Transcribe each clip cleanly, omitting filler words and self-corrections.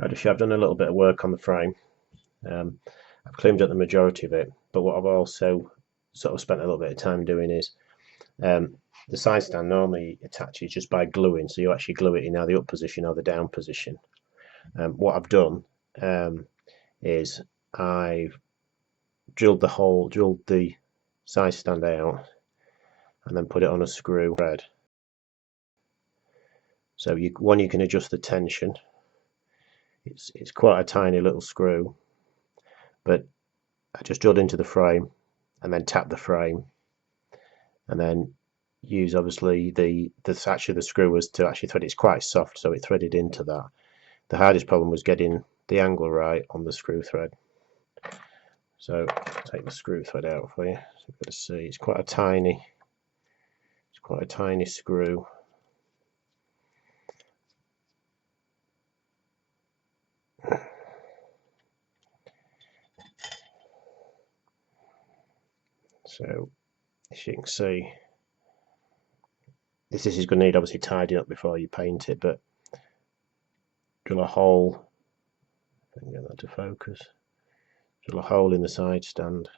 I've done a little bit of work on the frame. I've cleaned up the majority of it, but what I've also sort of spent a little bit of time doing is the side stand normally attaches just by gluing, so you actually glue it in either the up position or the down position. What I've done is I've drilled the side stand out, and then put it on a screw thread. So you can adjust the tension. It's quite a tiny little screw, but I just drilled into the frame and then tap the frame, and then use obviously the screw was to actually thread. It's quite soft, so it threaded into that. The hardest problem was getting the angle right on the screw thread. So I'll take the screw thread out for you. So you've got to see it's quite a tiny screw. So as you can see, this is going to need obviously tidying up before you paint it, but drill a hole. If I can get that to focus. Drill a hole in the side stand.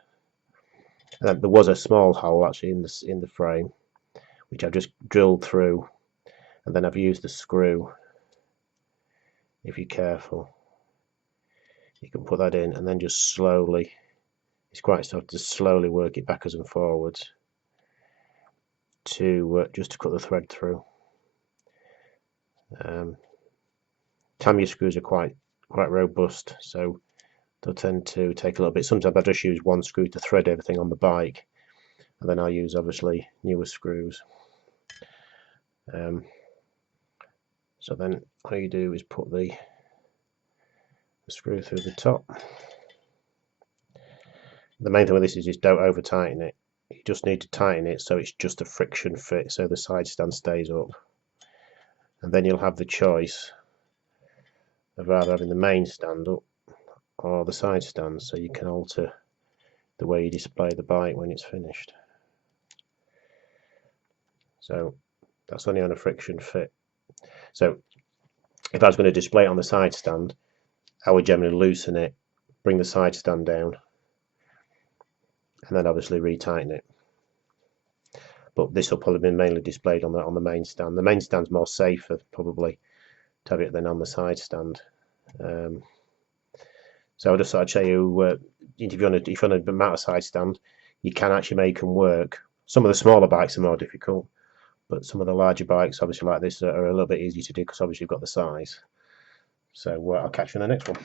And there was a small hole actually in the frame, which I've just drilled through, and then I've used the screw. If you're careful, you can put that in, and then just slowly. It's quite soft. Just slowly work it backwards and forwards to just to cut the thread through. Tamiya screws are quite robust, so they'll tend to take a little bit. Sometimes I just use one screw to thread everything on the bike, and then I'll use obviously newer screws. So then all you do is put the screw through the top. The main thing with this is just don't over tighten it. You just need to tighten it so it's just a friction fit, so the side stand stays up. And then you'll have the choice of either having the main stand up or the side stand, so you can alter the way you display the bike when it's finished. So that's only on a friction fit. So if I was going to display it on the side stand, I would generally loosen it, bring the side stand down, and then obviously retighten it. But this will probably be mainly displayed on the main stand. The main stand's more safer probably to have it than on the side stand. So I just thought I'd show you if you want to mount a side stand, you can actually make them work. Some of the smaller bikes are more difficult, but some of the larger bikes, obviously like this, are a little bit easier to do because obviously you've got the size. So I'll catch you in the next one.